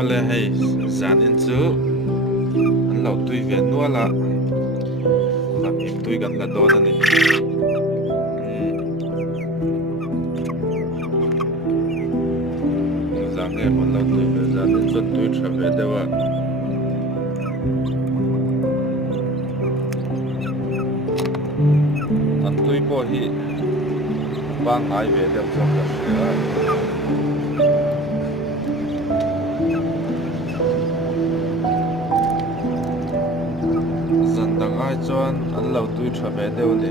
ole hei zan in chu an lo tui ve nuala vahmim tui kan la don ani zan nge mon lo tui ve zan in chuan tui tha ve dewa an tui pawh hi bang ngai ve deuh chawk ka hria zan dang ai chuan an lo tui tha ve deuh ni